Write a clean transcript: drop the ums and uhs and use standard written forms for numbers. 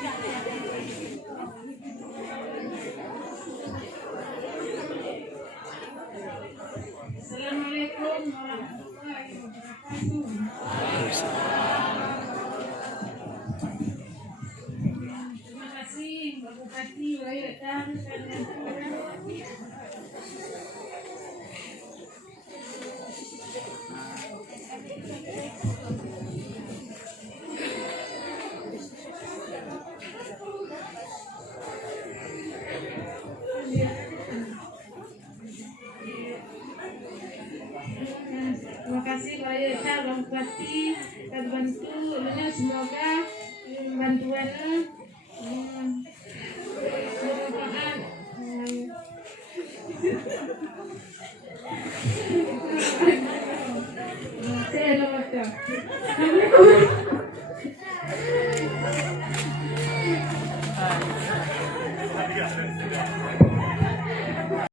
Assalamualaikum warahmatullahi wabarakatuh. Terima kasih Mbak Bupati Wilayah dan terima kasih Pak Yesa, Bang Bupati, kita bantu, semoga bantuan merupakan saya nomor